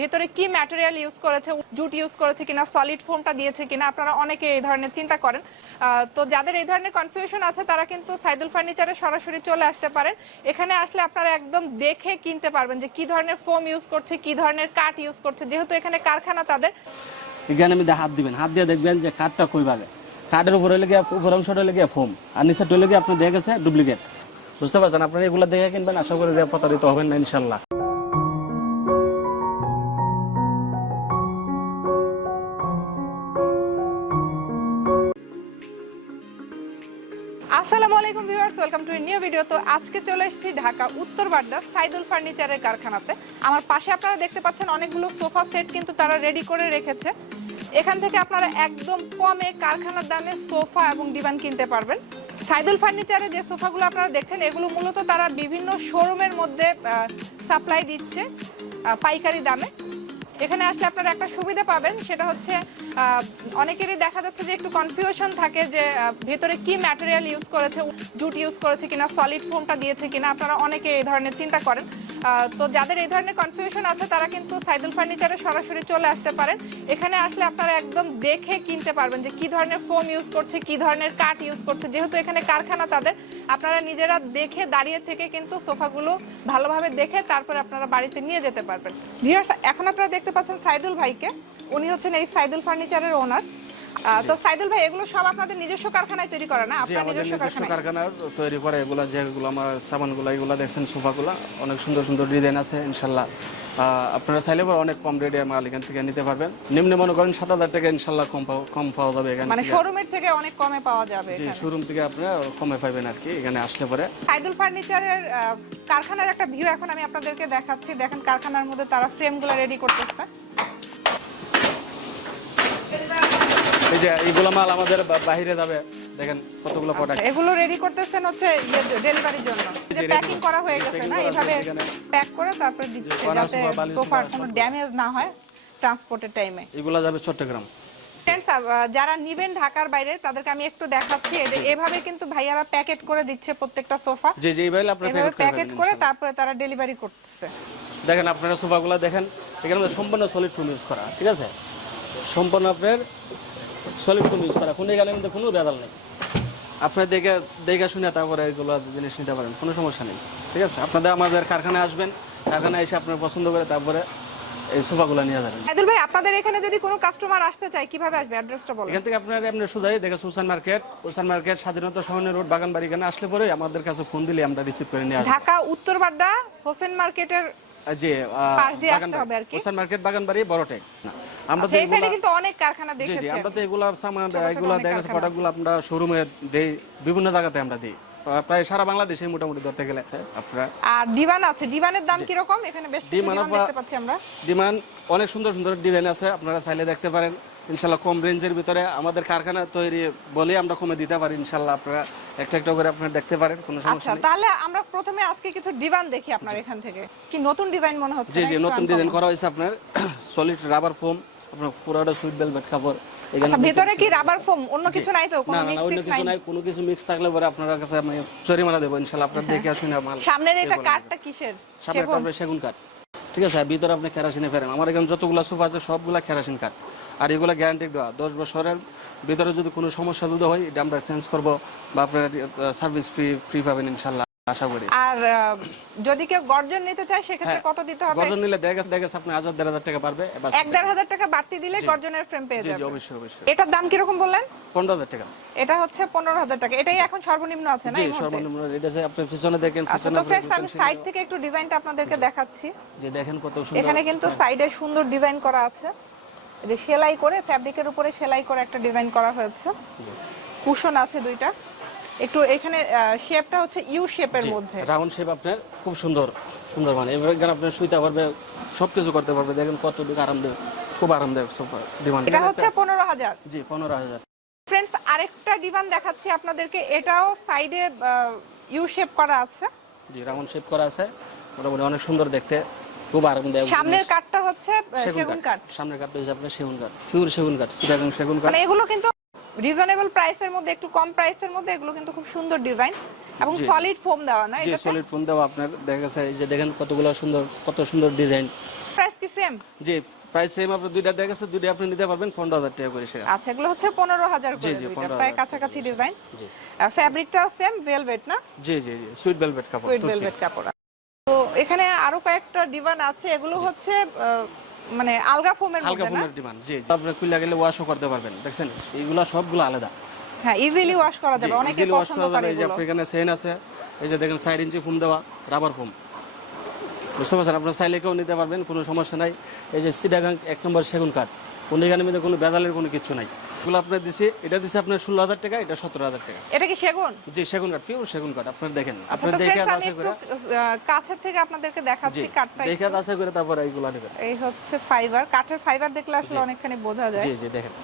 ভেতরে কি material use করেছে, জুট ইউজ করেছে কিনা, সলিড ফোমটা দিয়েছে কিনা, আপনারা অনেকে এই ধরনের চিন্তা করেন। তো যাদের এই ধরনের কনফিউশন আছে তারা কিন্তু সাইদুল ফার্নিচারে সরাসরি চলে আসতে পারেন। এখানে আসলে আপনারা একদম দেখে কিনতে পারবেন যে কি ধরনের ফোম ইউজ করছে, কি ধরনের কাঠ ইউজ করছে, যেহেতু এখানে কারখানা তাদের। এখানে আমি হাত দিবেন, হাত দিয়ে দেখবেন যে কাঠটা কই ভাবে। কাঠের উপরে লেগে উপর অংশটা লেগে ফোম, আর নিচেরটা লেগে আপনি দেখে গেছে ডুপ্লিকেট। বুঝতে পারছেন? আপনারা এগুলো দেখে কিনবেন, আশা করি যে প্রতারিত হবেন না ইনশাল্লাহ। আসসালামু আলাইকুম viewers, welcome to new video. তো আজকে চলে এসেছি ঢাকা উত্তর বাড্ডা সাইদুল ফার্নিচারের কারখানাতে। আমার পাশে আপনারা দেখতে পাচ্ছেন অনেকগুলো সোফা সেট কিন্তু তারা রেডি করে রেখেছে। এখান থেকে আপনারা একদম কমে কারখানার দামে সোফা এবং ডিভান কিনতে পারবেন। সাইদুল ফার্নিচারে যে সোফাগুলো আপনারা দেখছেন এগুলো মূলত তারা বিভিন্ন শোরুমের মধ্যে সাপ্লাই দিচ্ছে পাইকারি দামে। এখানে আসলে আপনারা একটা সুবিধা পাবেন, সেটা হচ্ছে অনেকেরই দেখা যাচ্ছে যে একটু কনফিউশন থাকে যে ভেতরে কি ম্যাটেরিয়াল ইউজ করেছে, জুট ইউজ করেছে কিনা, সলিড ফোমটা দিয়েছে কিনা, আপনারা অনেকে এই ধরনের চিন্তা করেন। তো যাদের এই ধরনের কনফিউশন আছে তারা কিন্তু সাইদুল ফার্নিচারে সরাসরি চলে আসতে পারেন। এখানে আসলে আপনারা একদম দেখে কিনতে পারবেন যে কি ধরনের ফোম ইউজ করছে, কি ধরনের কাঠ ইউজ করছে, যেহেতু এখানে কারখানা তাদের। আপনারা নিজেরা দেখে দাঁড়িয়ে থেকে কিন্তু সোফাগুলো ভালোভাবে দেখে তারপরে আপনারা বাড়িতে নিয়ে যেতে পারবেন। ভিউয়ার্স, এখন আপনারা দেখতে পাচ্ছেন সাইদুল ভাইকে, উনি হচ্ছেন এই সাইদুল ফার্নিচারের ওনার। তো সাইদুল ভাই, এগুলো সব আপনাদের নিজস্ব কারখানায় তৈরি করা না? আপনাদের নিজস্ব কারখানায় তৈরি করে এগুলো, যেগুলো আমার সামানগুলো এগুলো দেখছেন সোফাগুলো অনেক সুন্দর সুন্দর ডিজাইন আছে ইনশাআল্লাহ। আপনারা চাইলে অনেক কম রেটে মাল এখান থেকে নিতে পারবেন। নিম্ন মনে করেন 7,000 টাকা ইনশাআল্লাহ কম পাওয়া যাবে এখানে, মানে শোরুমের থেকে অনেক কমে পাওয়া যাবে। জি, শোরুম থেকে আপনারা কমে পাবেন আর কি এখানে আসলে পরে। সাইদুল ফার্নিচারের কারখানার একটা ভিউ এখন আমি আপনাদেরকে দেখাচ্ছি। দেখেন কারখানার মধ্যে তারা ফ্রেমগুলো রেডি করতেছে। এই যে এইগুলো মাল আমাদের বাইরে যাবে, দেখেন কতগুলো প্রোডাক্ট। এগুলো রেডি করতেছেন হচ্ছে ডেলিভারির জন্য, যে প্যাকিং করা হয়ে গেছে না, এইভাবে প্যাক করে তারপর দিচ্ছে যাতে সোফার কোনো ড্যামেজ না হয় ট্রান্সপোর্টের টাইমে। এগুলো যাবে চট্টগ্রাম। ফ্রেন্ডস, যারা নেবেন ঢাকার বাইরে তাদেরকে আমি একটু দেখাচ্ছি। এভাবে কিন্তু ভাইয়ারা প্যাকেট করে দিচ্ছে প্রত্যেকটা সোফা। জি জি, এইভাবে আপনারা প্যাকেট করে তারপরে তারা ডেলিভারি করতেছে। দেখেন আপনারা সোফাগুলো দেখেন, এখানে সম্পূর্ণ সলিড ফোম ইউজ করা, ঠিক আছে? সম্পূর্ণ আপনার সলিড ফোম ইউজ করা, কোনো এখানে কিন্তু কোনো ভেজাল নেই। আপনারা দেখে শুনে তারপরে এগুলো জিনিস নিতে পারেন, কোনো সমস্যা নেই, ঠিক আছে? আপনাদের আমাদের কারখানায় আসবেন, কারখানায় এসে আপনারা পছন্দ করে তারপরে এই সোফাগুলো নিয়ে যাবেন। সাইদুল ভাই, আপনাদের এখানে যদি কোনো কাস্টমার আসতে চায় কিভাবে আসবে, অ্যাড্রেসটা বলুন। এখান থেকে আপনারা এমনি সোজাই দেখে হোসেন মার্কেট স্বাধীনতা সহনের রোড বাগানবাড়ি, এখানে আসলে পরে আমাদের কাছে ফোন দিলে আমরা রিসিভ করে নিয়ে আসব। ঢাকা উত্তর বাড্ডা হোসেন মার্কেটের জি পাশ দিয়ে আসতে হবে আর কি। হোসেন মার্কেট বাগানবাড়ি বড়টেক। আমরা তো এই সাইডে কিন্তু অনেক কারখানা দেখেছি। জি জি, আমরা তো এগুলা সামান এগুলা দেখেছি, প্রোডাক্টগুলো আমরা শোরুমে দেই, বিভিন্ন জায়গাতে আমরা দেই, প্রায় সারা বাংলাদেশে মোটামুটি ধরতে গেলে। আপনারা আর ডিভান আছে, ডিভানের দাম কি রকম? এখানে বেশ কিছু ডিভান দেখতে পাচ্ছি আমরা। ডিভান অনেক সুন্দর সুন্দর ডিজাইন আছে, আপনারা চাইলে দেখতে পারেন ইনশাআল্লাহ। কম রেঞ্জের ভিতরে আমাদের কারখানা তৈরি বলে আমরা কমে দিতে পারি ইনশাআল্লাহ। আপনারা একটা করে আপনারা দেখতে পারেন, কোনো সমস্যা নেই। আচ্ছা, তাহলে আমরা প্রথমে আজকে কিছু ডিভান দেখি আপনার এখান থেকে। কি নতুন ডিজাইন মনে হচ্ছে? জি জি, নতুন ডিজাইন করা হয়েছে আপনার সলিড রাবার ফোম, আপনার পুরোটা সুইট ভেলভেট কাপড়। আচ্ছা, ভিতরে কি রাবার ফোম, অন্য কিছু নাই তো? কোনো মিক্স নাই, কোনো কিছু মিক্স থাকলে পরে আপনার কাছে আমি জরিমানা দেব ইনশাআল্লাহ। আপনারা দেখে আসুন মাল। সামনের এটা কাঠটা কিসের? সেগুন কাঠ, ঠিক আছে? আর ভিতরে আপনি কেরাসিনে ফেরেন। আমার এখানে যতগুলো সোফা আছে সবগুলা কেরাসিন কাঠ, আর এগুলো গ্যারান্টি দেওয়া 10 বছরের ভিতরে। যদি কোনো সমস্যা যদি হয় এটা আমরা চেঞ্জ করবো, বা আপনার সার্ভিস ফ্রি পাবেন ইনশাআল্লাহ, আশা করি। আর যদি কেউ গর্জন নিতে চায় সেক্ষেত্রে কত দিতে হবে? গর্জন নিলে দেখে আপনি 1,500 টাকা পারবে, 1,500 টাকা বাড়তি দিলে গর্জনের ফ্রেম পেয়ে যাবে। জি অবশ্যই অবশ্যই। এটার দাম কি রকম বললেন? 15,000 টাকা। এটা হচ্ছে 15,000 টাকা। এটাই এখন সর্বনিম্ন আছে না? জি সর্বনিম্ন এটা আছে। আপনি পিছনে দেখেন, পিছনে তো फ्रेंड्स, আমি সাইড থেকে একটু ডিজাইনটা আপনাদেরকে দেখাচ্ছি। যে দেখেন কত সুন্দর। এখানে কিন্তু সাইডে সুন্দর ডিজাইন করা আছে, এই যে সেলাই করে ফ্যাব্রিকের উপরে সেলাই করে একটা ডিজাইন করা হয়েছে। কুশন আছে দুইটা, একটু এখানে শেপটা হচ্ছে ইউ শেপের মধ্যে, রাউন্ড শেপ। আপনার খুব সুন্দর সুন্দর, মানে এবারে আপনি শুইতে পারবে, সবকিছু করতে পারবে। দেখেন কতটুকু আরামদায়ক, খুব আরামদায়ক সোফা ডিভান। এটা হচ্ছে 15,000। জি 15,000। फ्रेंड्स, আরেকটা ডিভান দেখাচ্ছি আপনাদেরকে। এটাও সাইডে ইউ শেপ করা আছে। জি রাউন্ড শেপ করা আছে, মোটামুটি অনেক সুন্দর দেখতে, খুব আরামদায়ক। সামনের কাঠটা হচ্ছে সেগুন কাঠ। সামনের কাঠটা হচ্ছে আপনার সেগুন কাঠ, পিওর সেগুন কাঠ, সিটাগাং সেগুন কাঠ। মানে এগুলো কিন্তু রিজনেবল প্রাইসের মধ্যে, একটু কম প্রাইসের মধ্যে, এগুলো কিন্তু খুব সুন্দর ডিজাইন এবং সলিড ফোম দেওয়া না? জি সলিড ফোম দেওয়া। আপনার দেখা যাচ্ছে এই যে দেখেন কত সুন্দর ডিজাইন, প্রাইস কি সেম? জি প্রাইস সেম, আপনার দুইটা দেখা গেছে, দুইটা আপনি নিতে পারবেন 15,000 টাকা করে সেটা। আচ্ছা, এগুলো হচ্ছে 15,000 করে দুইটা, প্রায় কাছাকাছি ডিজাইন। ফ্যাব্রিকটাও সেম ভেলভেট না? জি জি জি, সুইট ভেলভেট কাপড়। সুইট ভেলভেট কাপড়। তো এখানে আরো কয়েকটা ডিজাইন আছে, এগুলো হচ্ছে মানে আলগা ফোমের মধ্যে না? আলগা ফোমের ডিমান্ড, জি। আপনি খুলে গেলে ওয়াশও করতে পারবেন, দেখছেন এগুলো সবগুলো আলাদা। হ্যাঁ, ইজিলি ওয়াশ করা যাবে, অনেকে পছন্দ করে এই যে এগুলো। এখানে চেইন আছে, এই যে দেখেন 4 ইঞ্চি ফোম দেওয়া, রাবার ফোম, বুঝতে পারছেন? আপনার চাইলে কেউ নিতে পারবেন, কোনো সমস্যা নাই। এই যে চিটাগাং 1 নম্বর সেগুন কাঠ, কোনো এখানে মধ্যে কোনো বেদালের কোনো কিছু নাই। এগুলো আপনার দিছি, এটা দিছে আপনার 16,000 টাকা, এটা 17,000 টাকা। এটা কি সেগুন? জি সেগুন কাঠ, পিওর সেগুন কাঠ। আপনার দেখেন, আচ্ছা, আপনার তো দেখে friends, আমি আছে করে একটু কাছের থেকে আপনাদেরকে দেখাচ্ছি কাঠটা। দেখে আছে করে তারপর এইগুলো নেবেন। এই হচ্ছে ফাইবার, কাঠের ফাইবার দেখলে আসলে অনেকখানি বোঝা যায়। জি জি, দেখেন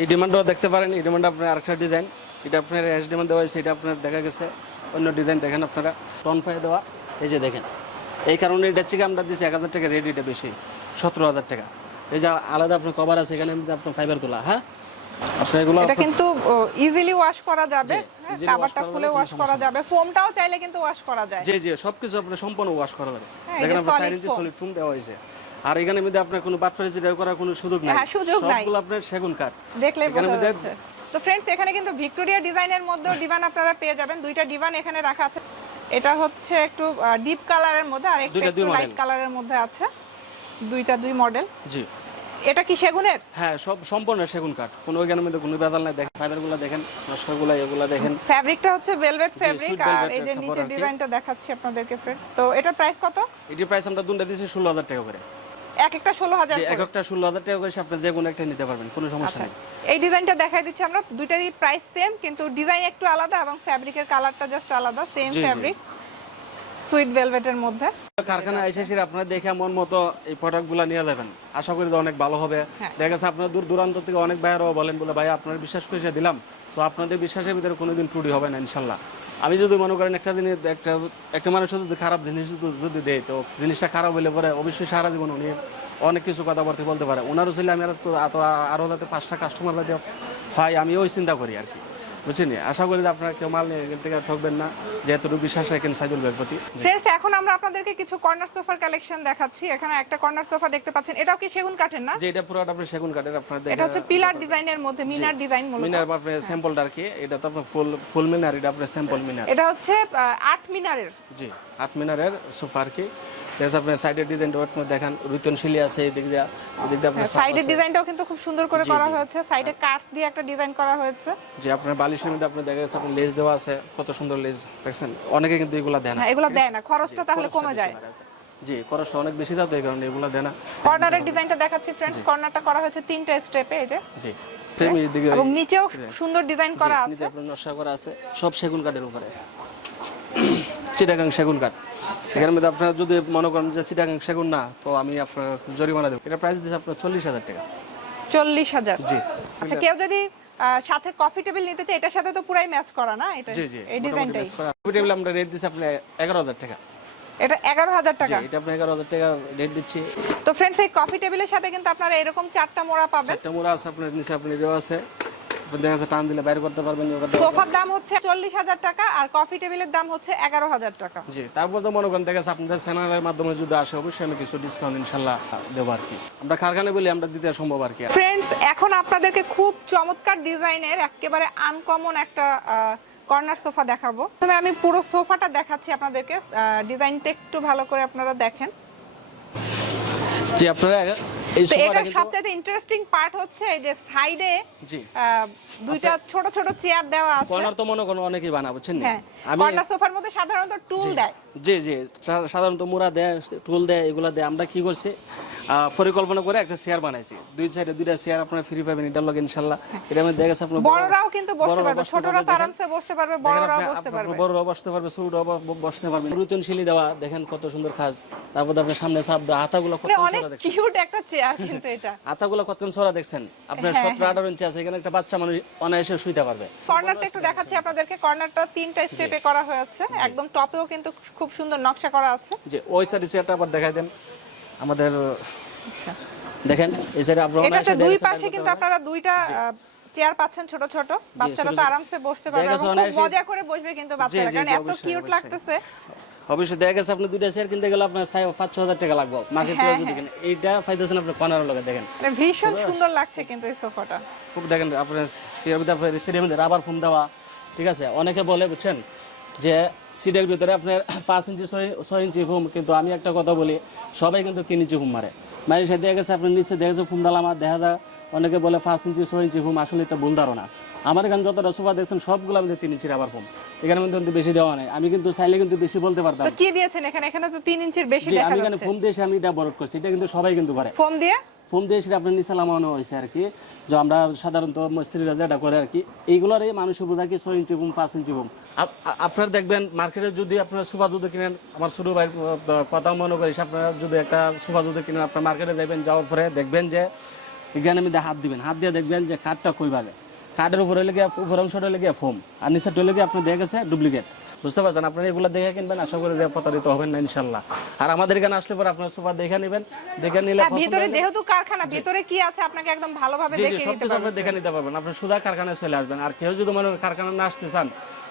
এই ডিমান্ডটাও দেখতে পারেন। এই ডিমান্ড আপনার আরেকটা ডিজাইন, এটা আপনার এস ডিমান্ড দেওয়া হয়েছে, এটা আপনার দেখা গেছে অন্য ডিজাইন। দেখেন আপনারা টন ফাই দেওয়া, এই যে দেখেন, এই কারণে এটা থেকে আমরা দিচ্ছি 1,000 টাকা রেট, এটা বেশি 17,000 টাকা। এই যে আলাদা আপনার কভার আছে, এখানে আপনার ফাইবার তোলা। হ্যাঁ, আপনার এগুলো এটা কিন্তু ইজিলি ওয়াশ করা যাবে, কভারটা খুলে ওয়াশ করা যাবে, ফোমটাও চাইলে কিন্তু ওয়াশ করা যায়। জি জি, সবকিছু আপনার সম্পূর্ণ ওয়াশ করা যাবে। দেখেন আপনার 4 ইঞ্চি সলিড ফোম দেওয়া হয়েছে, আর এখানে মধ্যে আপনার কোনো বাটফারি চিটার করার কোনো সুযোগ নাই। হ্যাঁ, সুযোগ নাই, সবগুলো আপনার সেগুন কাঠ, দেখলেই বোঝা যাচ্ছে। তো फ्रेंड्स, এখানে কিন্তু ভিক্টোরিয়া ডিজাইনের মধ্যেও ডিভান আপনারা পেয়ে যাবেন। দুইটা ডিভান এখানে রাখা আছে, এটা হচ্ছে একটু ডিপ কালারের মধ্যে, আর একটু লাইট কালারের মধ্যে আছে, দুইটা দুই মডেল। জি, এটা কি সেগুনের? হ্যাঁ, সব সম্পূর্ণ সেগুন কাঠ, কোনো এখানের মধ্যে কোনো বেদাল নাই। দেখেন ফাইবারগুলো দেখেন, নকশাগুলো এগুলো দেখেন। ফ্যাব্রিকটা হচ্ছে ভেলভেট ফ্যাব্রিক, আর এই যে নিচের ডিজাইনটা দেখাচ্ছি আপনাদেরকে फ्रेंड्स। তো এটার প্রাইস কত? এটার প্রাইস আমরা দুটো দিয়েছি 16,000 টাকা করে। এক একটা 16,000 এক একটা 16,000 টাকা করে, আপনি যে কোনো একটা নিতে পারবেন, কোনো সমস্যা নেই। এই ডিজাইনটা দেখাই দিচ্ছি আমরা, দুইটারই প্রাইস সেম, কিন্তু ডিজাইন একটু আলাদা এবং ফ্যাব্রিকের কালারটা জাস্ট আলাদা। সেম ফ্যাব্রিক, সুইট ভেলভেটের মধ্যে। কারখানায় এসে আপনারা দেখে মন মতো এই প্রোডাক্টগুলো নিয়ে যাবেন, আশা করি অনেক ভালো হবে। দেখা যাচ্ছে আপনার দূর দূরান্ত থেকে অনেক ভাইয়ারাও বলেন, বলে ভাই আপনার বিশ্বাস করে দিলাম, তো আপনাদের বিশ্বাসের ভিতরে কোনোদিন ত্রুটি হবে না ইনশাল্লাহ। আমি যদি মনে করেন একটা দিনে একটা মানুষের যদি খারাপ জিনিস যদি দেয়, তো জিনিসটা খারাপ হলে পরে অবশ্যই সারা জীবন উনি অনেক কিছু কথাবার্তা বলতে পারে। ওনারও ছিল আমি আরও যাতে 5টা কাস্টমার যাতে পাই, আমি ওই চিন্তা করি আর কি, বুঝছেন? আশা করি যে আপনারা কেউ মাল নিয়ে এখান থেকে ঠকবেন না, যেহেতু বিশ্বাস রাখেন সাইদুল ভাইয়ের প্রতি। फ्रेंड्स, এখন আমরা আপনাদেরকে কিছু কর্নার সোফার কালেকশন দেখাচ্ছি। এখানে একটা কর্নার সোফা দেখতে পাচ্ছেন, এটাও কি সেগুন কাঠের না? যে এটা পুরোটা আপনি সেগুন কাঠের। আপনারা দেখেন, এটা হচ্ছে পিলার ডিজাইনের মধ্যে, মিনার ডিজাইন মূলত। মিনার আপনার স্যাম্পলটা আর কি, এটা তো আপনার ফুল মিনার, এটা আপনার স্যাম্পল মিনার। এটা হচ্ছে 8 মিনারের। জি, 8 মিনারের সোফা আর কি। দেখেন আপনার সাইডের ডিজাইনটা আপনারা দেখেন, রুতনশিলি আছে এই দিক দিয়ে, এই দিক দিয়ে আপনার সাইডের ডিজাইনটাও কিন্তু খুব সুন্দর করে করা হয়েছে, সাইডে কাঠ দিয়ে একটা ডিজাইন করা হয়েছে। যে আপনার বালিশের মধ্যে আপনি দেখা যাচ্ছে আপনার লেস দেওয়া আছে, কত সুন্দর লেস, দেখছেন? অনেকে কিন্তু এগুলা দেয় না। হ্যাঁ, এগুলা দেয় না, খরচটা তাহলে কমে যায়। জি, খরচটা অনেক বেশি দাও, এই কারণে এগুলা দেয় না। কর্নারের ডিজাইনটা দেখাচ্ছি फ्रेंड्स, কর্নারটা করা হয়েছে 3টা স্টেপে, এই যে। জি, সেম এই দিকে, এবং নিচেও সুন্দর ডিজাইন করা আছে, নিচে আপনার নকশা করা আছে, সব সেগুন কাঠের উপরে, চিটাগাং সেগুন কাঠ। সেখানের মধ্যে আপনারা যদি মনে করেন যে চিটাগাং সেগুন না, তো আমি আপনার জরিমানা দেব। এটা প্রাইস দিচ্ছে আপনার 40,000 টাকা। 40,000? জি। আচ্ছা, কেউ যদি সাথে কফি টেবিল নিতে চায়, এটার সাথে তো পুরাই ম্যাচ করা না এটা? জি জি, এই ডিজাইনটাই কফি টেবিল আমরা রেট দিচ্ছি আপনার 11,000 টাকা। এটা 11,000 টাকা? জি, এটা আপনি 11,000 টাকা রেট দিচ্ছি। তো फ्रेंड्स, এই কফি টেবিলের সাথে কিন্তু আপনারা এরকম 4টা মোড়া পাবেন। 4টা মোড়া আছে আপনার নিচে, আপনি দেওয়া আছে, দেখা যাচ্ছে টান দিলে বাইরে করতে পারবেন। সোফার দাম হচ্ছে 40,000 টাকা, আর কফি টেবিলের দাম হচ্ছে 11,000 টাকা। জি, তারপর তো মনে করেন দেখা যাচ্ছে আপনাদের চ্যানেলের মাধ্যমে যদি আসে, অবশ্যই আমি কিছু ডিসকাউন্ট ইনশাল্লাহ দেবো আর কি। আমরা কারখানায় বলি আমরা দিতে সম্ভব আর কি। फ्रेंड्स, এখন আপনাদেরকে খুব চমৎকার ডিজাইনের একেবারে আনকমন একটা কর্নার সোফা দেখাবো। তবে আমি পুরো সোফাটা দেখাচ্ছি আপনাদেরকে, ডিজাইনটা একটু ভালো করে আপনারা দেখেন। জি, আপনারা এই সোফাটা এটা কিন্তু সবচেয়ে ইন্টারেস্টিং পার্ট হচ্ছে এই যে সাইডে জি দুইটা ছোট ছোট চেয়ার দেওয়া আছে। কর্নার তো মনে করেন অনেকেই বানাবো, বুঝছেন? আমি কর্নার সোফার মধ্যে সাধারণত টুল দেয়। জি জি, সাধারণত মুড়া দেয়, টুল দেয়, এগুলা দেয়। আমরা কি করছি, পরিকল্পনা করে একটা চেয়ার বানাইছি, দুই সাইডে দুইটা চেয়ার আপনারা ফ্রি পাবেন এটার লগে ইনশাআল্লাহ। এটা আমি দেখেছি আপনারা বড়রাও কিন্তু বসতে পারবে, ছোটরা তো আরামসে বসতে পারবে, বড়রাও বসতে পারবে, বড়রাও বসতে পারবে, ছোটরাও বসতে পারবে। রুতনশিলি দেওয়া, দেখেন কত সুন্দর কাজ। তারপর আপনার সামনে চাপ দেওয়া, হাতাগুলো কত সুন্দর, অনেক কিউট একটা চেয়ার কিন্তু এটা। হাতাগুলো কত সুন্দর দেখছেন আপনার, 17-18 ইঞ্চি আছে, এখানে একটা বাচ্চা মানুষ অনায়াসে শুইতে পারবে। কর্নারটা একটু দেখাচ্ছি আপনাদেরকে, কর্নারটা 3টা স্টেপে করা হয়েছে, একদম টপেও কিন্তু খুব সুন্দর নকশা করা আছে। যে ওই সাইডে চেয়ারটা আবার দেখাই দেন আমাদের। আচ্ছা, দেখেন এই সাইডে আপনারা এটাতে দুই পাশে কিন্তু আপনারা দুইটা চেয়ার পাচ্ছেন, ছোট ছোট, বাচ্চারা তো আরামসে বসতে পারবে, খুব মজা করে বসবে কিন্তু বাচ্চারা, কারণ এত কিউট লাগতেছে। অবশ্যই দেখা গেছে আপনি দুইটা চেয়ার কিনতে গেলে আপনার 5-6 হাজার টাকা লাগবে মার্কেট হ্যাঁ, যদি কিনেন। এইটা পাইতেছেন আপনি কর্নারের লগে দেখেন ভীষণ সুন্দর লাগছে কিন্তু এই সোফাটা। খুব দেখেন আপনার এর ভিতরে আপনার সিটের মধ্যে রাবার ফোম দেওয়া, ঠিক আছে। অনেকে বলে বুঝছেন যে সিটের ভিতরে আপনার 5 ইঞ্চি 6 ইঞ্চি ফোম, কিন্তু আমি একটা কথা বলি সবাই কিন্তু 3 ইঞ্চি ফোম মারে। মানে সে দেখা গেছে আপনার নিচে দেখা গেছে ফোম ডালা আমার দেখা যায় অনেকে বলে 5 ইঞ্চি 6 ইঞ্চি ফোম, আসলে এটা ভুল ধারণা। আমার এখানে যতটা সোফা দেখছেন সবগুলো আমাদের 3 ইঞ্চি রাবার ফোম, এখানে কিন্তু বেশি দেওয়া নাই। আমি কিন্তু চাইলে কিন্তু বেশি বলতে পারতাম। তো কি দিয়েছেন এখানে? এখানে তো 3 ইঞ্চির বেশি দেখা আমি এখানে যাচ্ছে। ফোম দিয়ে আমি এটা বরড করছি, এটা কিন্তু সবাই কিন্তু করে ফোম দিয়ে সেটা আপনার নিচে লাগানো হয়েছে আর কি। যে আমরা সাধারণত মিস্ত্রিরা যেটা করে আর কি, এইগুলোর এই মানুষের বোঝা কি 6 ইঞ্চি ফোম 5 ইঞ্চি ফোম। আপনারা দেখবেন মার্কেটে যদি আপনারা সোফা যদি কিনেন, আমার ছোট ভাই কথা মনে করিস, আপনারা যদি একটা সোফা যদি কিনেন আপনার মার্কেটে যাবেন, যাওয়ার পরে দেখবেন যে এখানে মধ্যে হাত দিবেন, হাত দিয়ে দেখবেন যে কাঠটা কইভাবে, কাঠের উপরে লেগে উপর অংশটা লেগে ফোম আর নিচেরটা লেগে আপনার দেখে গেছে ডুপ্লিকেট। বুঝতে পারছেন? আপনারা এগুলো দেখে কিনবেন, আশা করি যে প্রতারিত হবেন না ইনশাল্লাহ। আর আমাদের এখানে আসলে পরে আপনার সোফা দেখে নেবেন, দেখে নিলে ভিতরে যেহেতু কারখানা, ভিতরে কি আছে আপনাকে একদম ভালোভাবে দেখে নিতে পারবেন, দেখে নিতে পারবেন। আপনি সুদা কারখানায় চলে আসবেন। আর কেউ যদি মনে কারখানা না আসতে চান,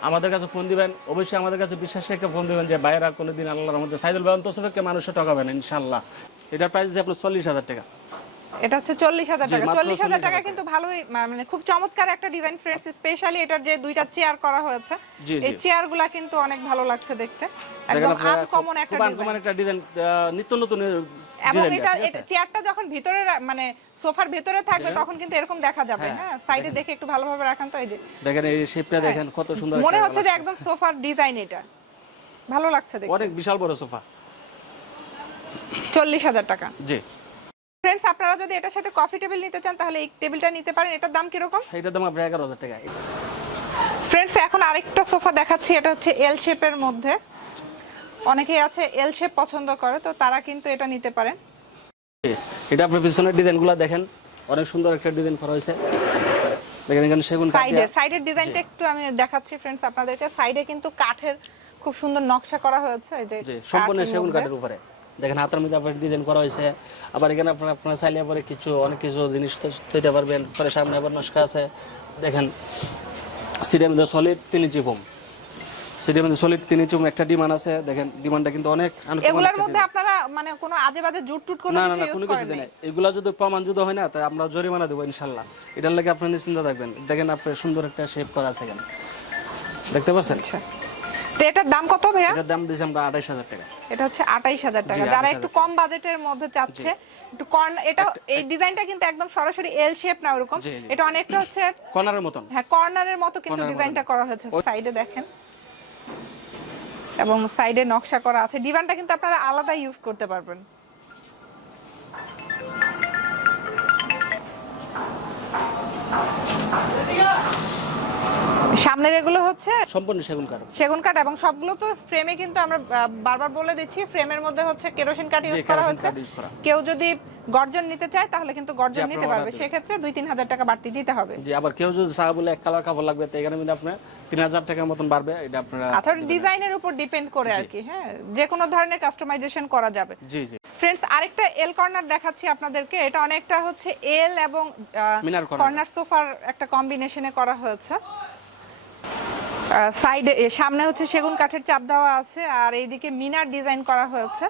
আমাদের কাছে ফোন দিবেন, অবশ্যই আমাদের কাছে বিশ্বাস রেখে ফোন দিবেন যে বাইরে কোনোদিন আল্লাহর মধ্যে সাইদুল ভাই অন্তসফকে মানুষে ঠকাবেন ইনশাল্লাহ। এটার প্রাইস যে আপনার 40,000 টাকা। এটা হচ্ছে 40,000 টাকা। 40,000 টাকা কিন্তু ভালোই, মানে খুব চমৎকার একটা ডিজাইন ফ্রেন্ডস। স্পেশালি এটার যে দুইটা চেয়ার করা হয়েছে, এই চেয়ারগুলো কিন্তু অনেক ভালো লাগছে দেখতে, একদম আনকমন একটা ডিজাইন। আনকমন একটা ডিজাইন, নিত্য নতুন এবং এটা চেয়ারটা যখন ভিতরে মানে সোফার ভিতরে থাকবে তখন কিন্তু এরকম দেখা যাবে। হ্যাঁ, সাইডে দেখে একটু ভালোভাবে রাখেন। তো এই যে দেখেন এই শেপটা দেখেন কত সুন্দর, মনে হচ্ছে যে একদম সোফার ডিজাইন। এটা ভালো লাগছে দেখতে, অনেক বিশাল বড় সোফা। 40,000 টাকা। জি ফ্রেন্ডস, আপনারা যদি এটার সাথে কফি টেবিল নিতে চান তাহলে এই টেবিলটা নিতে পারেন। এটার দাম কি রকম? এটার দাম আপনার 11,000 টাকা। ফ্রেন্ডস, এখন আরেকটা সোফা দেখাচ্ছি। এটা হচ্ছে এল শেপের মধ্যে। অনেকেই আছে এল শেপ পছন্দ করে, তো তারা কিন্তু এটা নিতে পারেন। এটা আপনার পিছনের ডিজাইনগুলো দেখেন, অনেক সুন্দর একটা ডিজাইন করা হয়েছে। দেখেন এখানে সেগুন কাঠ দিয়ে সাইডের ডিজাইনটা একটু আমি দেখাচ্ছি ফ্রেন্ডস আপনাদেরকে। সাইডে কিন্তু কাঠের খুব সুন্দর নকশা করা হয়েছে। এই যে সম্পূর্ণ সেগুন কাঠের উপরে দেখেন হাতের মধ্যে আপনার ডিজাইন করা হয়েছে। আবার এখানে আপনার চাইলে পরে কিছু অনেক কিছু জিনিস তৈরি পারবেন। পরে সামনে আবার নকশা আছে দেখেন। সিটের মধ্যে সলিড 3 ইঞ্চি ফোম, সিটের মধ্যে সলিড 3 ইঞ্চি ফোম একটা ডিমান্ড আছে। দেখেন ডিমান্ডটা কিন্তু অনেক। এগুলোর মধ্যে আপনারা মানে কোনো আজেবাজে জুট টুট কোনো কিছু ইউজ করেন না? এগুলা যদি প্রমাণ যদি হয় না তাই আমরা জরিমানা দেব ইনশাআল্লাহ। এটার লাগে আপনি নিশ্চিন্ত থাকবেন। দেখেন আপনার সুন্দর একটা শেপ করা আছে এখানে, দেখতে পাচ্ছেন? তো এটার দাম কত ভাইয়া? এটার দাম দিয়েছি আমরা 28,000 টাকা। এটা হচ্ছে 28,000 টাকা। যারা একটু কম বাজেটের মধ্যে চাচ্ছে, একটু এটা এই ডিজাইনটা কিন্তু একদম সরাসরি এল শেপ না ওরকম, এটা অনেকটা হচ্ছে কর্নারের মতন। হ্যাঁ, কর্নারের মতো কিন্তু ডিজাইনটা করা হয়েছে। সাইডে দেখেন এবং সাইডে নকশা করা আছে। ডিভানটা কিন্তু আপনারা আলাদা ইউজ করতে পারবেন। সামনের এগুলো হচ্ছে সম্পূর্ণ সেগুন কাঠ এবং সবগুলো তো ফ্রেমে কিন্তু আমরা বারবার বলে দিচ্ছি ফ্রেমের মধ্যে হচ্ছে কেরোসিন কাঠ ইউজ করা হচ্ছে। কেউ যদি গর্জন নিতে চায় তাহলে কিন্তু গর্জন নিতে পারবে, সেক্ষেত্রে 2-3 হাজার টাকা বাড়তি দিতে হবে। জি, আবার কেউ যদি চায় বলে এক কালার কাপড় লাগবে তো এখানে কিন্তু আপনার 3,000 টাকার মতন বাড়বে। এটা আপনারা আচ্ছা, ডিজাইনের উপর ডিপেন্ড করে আর কি। হ্যাঁ, যে কোনো ধরনের কাস্টমাইজেশন করা যাবে। জি জি ফ্রেন্ডস, আরেকটা এল কর্নার দেখাচ্ছি আপনাদেরকে। এটা অনেকটা হচ্ছে এল এবং কর্নার সোফার একটা কম্বিনেশনে করা হয়েছে। সাইডে সামনে হচ্ছে সেগুন কাঠের চাপ দেওয়া আছে আর এইদিকে মিনার ডিজাইন করা হয়েছে।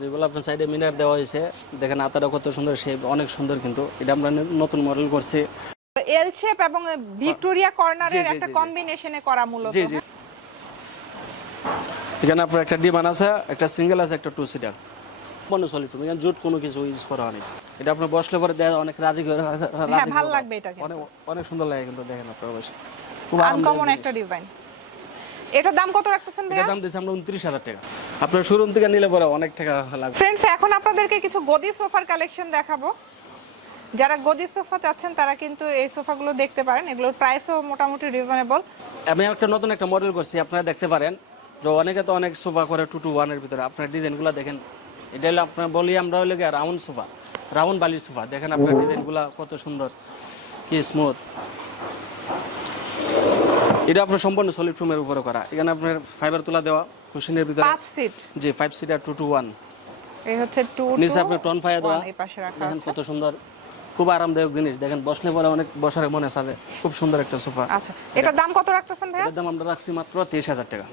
যেগুলো আপনার সাইডে মিনার দেওয়া হয়েছে দেখেন, আতাটা কত সুন্দর শেপ, অনেক সুন্দর। কিন্তু এটা আমরা নতুন মডেল করছি এল শেপ এবং ভিক্টোরিয়া কর্নারের একটা কম্বিনেশনে করা মূলত। জি জি এখানে আপনার একটা ডিভান আছে, একটা সিঙ্গেল আছে, একটা 2 সিটার মনে চলে। তুমি এখানে জুট কোনো কিছু ইউজ করা হয়নি। এটা আপনি বসলে পরে দেয় অনেক রাজি করে, হ্যাঁ ভালো লাগবে। এটা অনেক সুন্দর লাগে কিন্তু দেখেন আপনারা অবশ্যই খুব আনকমন একটা ডিজাইন। এটার দাম কত রাখতেছেন ভাইয়া? এটার দাম দিছি আমরা 29,000 টাকা। আপনার শোরুম থেকে নিলে পরে অনেক টাকা লাগবে। ফ্রেন্ডস, এখন আপনাদেরকে কিছু গদি সোফার কালেকশন দেখাবো। যারা গদি সোফা চাচ্ছেন তারা কিন্তু এই সোফাগুলো দেখতে পারেন। এগুলোর প্রাইসও মোটামুটি রিজনেবল। আমি একটা নতুন একটা মডেল করছি, আপনারা দেখতে পারেন। যে অনেকে তো অনেক সোফা করে 2-to-1 এর ভিতরে। আপনার ডিজাইনগুলো দেখেন, এটা হলো আপনার বলি আমরা হলো রাউন্ড সোফা, রাউন্ড বালির সোফা। দেখেন আপনার ডিজাইনগুলো কত সুন্দর, কি স্মুথ। এটা আপনার সম্পূর্ণ সলিড ফোমের উপরে করা। এখানে আপনার ফাইবার তুলা দেওয়া, কুশনের ভিতরে 5 সিট। জি 5 সিটার 2-to-1। এই হচ্ছে 2 নিচে আপনার টন ফায়া দেওয়া। এই পাশে রাখা দেখেন আছে। কত সুন্দর, খুব আরামদায়ক জিনিস। দেখেন বসলে পরে অনেক বসার মনে সাজে, খুব সুন্দর একটা সোফা। আচ্ছা, এটার দাম কত রাখতেছেন ভাইয়া? এটার দাম আমরা রাখছি মাত্র 23,000 টাকা।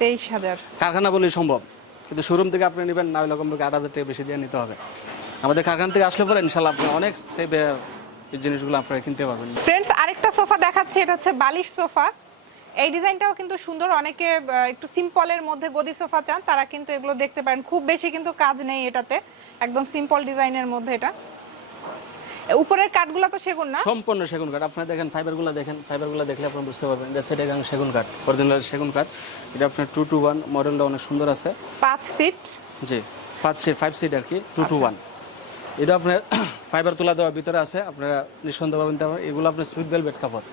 23,000 কারখানা বলেই সম্ভব, কিন্তু শোরুম থেকে আপনি নেবেন না হলে কমপক্ষে 8,000 টাকা বেশি দিয়ে নিতে হবে। আমাদের কারখানা থেকে আসলে পরে ইনশাল্লাহ আপনি অনেক সেভে এই জিনিসগুলো আপনারা কিনতে পারবেন। ফ্রেন্ডস, আরেকটা সোফা দেখাচ্ছি, এটা হচ্ছে বালিশ সোফা। এই ডিজাইনটাও কিন্তু সুন্দর, অনেকে একটু সিম্পলের মধ্যে গদি সোফা চান তারা কিন্তু এগুলো দেখতে পারেন। খুব বেশি কিন্তু কাজ নেই এটাতে, একদম সিম্পল ডিজাইনের মধ্যে। এটা উপরের কাঠগুলো তো সেগুন না? সম্পূর্ণ সেগুন কাঠ। আপনি দেখেন ফাইবারগুলো, দেখেন ফাইবারগুলো দেখলে আপনি বুঝতে পারবেন এটা সেটাগাং সেগুন কাঠ, অরিজিনাল সেগুন কাঠ। এটা আপনার 2-to-1 মডেলটা অনেক সুন্দর আছে। 5 সিট? জি 5 সিট আর কি, 2-to-1। এটা আপনার ফাইবার তুলা দেওয়ার ভিতরে আছে, আপনারা নিঃসন্দেহ পাবেন। এগুলো আপনার সুইট ভেলভেট কাপড়।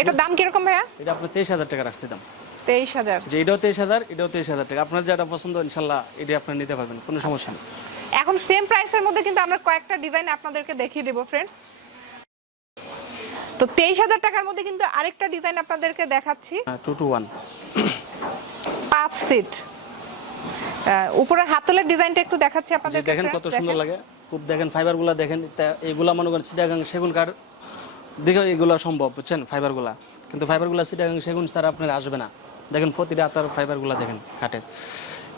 এটার দাম কিরকম ভাইয়া? এটা আপনার 23,000 টাকা রাখছি দাম। 23,000? যে এটাও 23,000, এটাও 23,000 টাকা। আপনার যেটা পছন্দ ইনশাল্লাহ এটা আপনারা নিতে পারবেন, কোনো সমস্যা নেই। এখন সেম প্রাইসের মধ্যে কিন্তু আমরা কয়েকটা ডিজাইন আপনাদেরকে দেখিয়ে দেব ফ্রেন্ডস। তো 23,000 টাকার মধ্যে কিন্তু আরেকটা ডিজাইন আপনাদেরকে দেখাচ্ছি, 2-to-1 5 সিট। উপরের হাতলের ডিজাইনটা একটু দেখাচ্ছি আপনাদেরকে। দেখেন কত সুন্দর লাগে, খুব দেখেন ফাইবারগুলো দেখেন। এগুলা মনে করেন চিটাগাং সেগুন কাঠ দেখে এগুলো সম্ভব, বুঝছেন ফাইবারগুলা। কিন্তু ফাইবারগুলো চিটাগাং সেগুন ছাড়া আপনার আসবে না। দেখেন প্রতিটা আতার ফাইবারগুলো দেখেন কাঠের।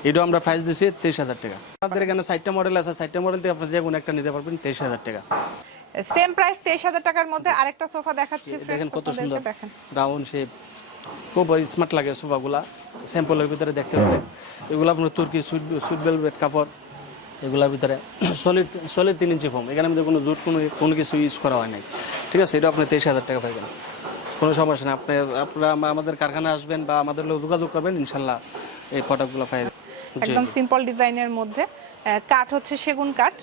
এটাও আমরা প্রাইস দিচ্ছি 23,000 টাকা। আমাদের এখানে 4টা মডেল আছে, 4টা মডেল থেকে আপনি যে কোনো একটা নিতে পারবেন 23,000 টাকা। সেম প্রাইস 23,000 টাকার মধ্যে আরেকটা সোফা দেখাচ্ছি ফ্রেন্ডস। দেখেন কত সুন্দর রাউন্ড শেপ, খুব স্মার্ট লাগে সোফাগুলা। স্যাম্পলের ভিতরে দেখতে পাবেন এগুলো আপনার তুর্কি সুইট ভেলভেট কাপড়। এগুলোর ভিতরে সলিড 3 ইঞ্চি ফোম। এখানে আমাদের কোনো জুট কোনো কিছু ইউজ করা হয় নাই, ঠিক আছে। এটা আপনি 23,000 টাকা পাইবেন, কোনো সমস্যা নেই। আপনারা আমাদের কারখানা আসবেন বা আমাদের লোক যোগাযোগ করবেন, ইনশাল্লাহ এই প্রোডাক্টগুলো পাইবেন। একদম সিম্পল ডিজাইনের মধ্যে। কাঠ হচ্ছে সেগুন কাঠ,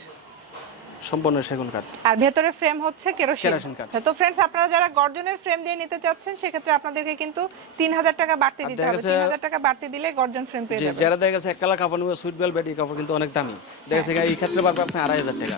সম্পূর্ণ সেগুন কাঠ, আর ভেতরে ফ্রেম হচ্ছে কেরোসিন কাঠ। তো ফ্রেন্ডস, আপনারা যারা গর্জনের ফ্রেম দিয়ে নিতে চাচ্ছেন সেক্ষেত্রে আপনাদেরকে কিন্তু 3,000 টাকা বাড়তি দিতে হবে। 3,000 টাকা বাড়তি দিলে গর্জন ফ্রেম পেয়ে যাবেন। যারা দেখা গেছে এক কালার কাপড় নেবে সুইট ভেলভেট, এই কাপড় কিন্তু অনেক দামি। দেখা গেছে এই ক্ষেত্রে পারবে আপনি 2,500 টাকা।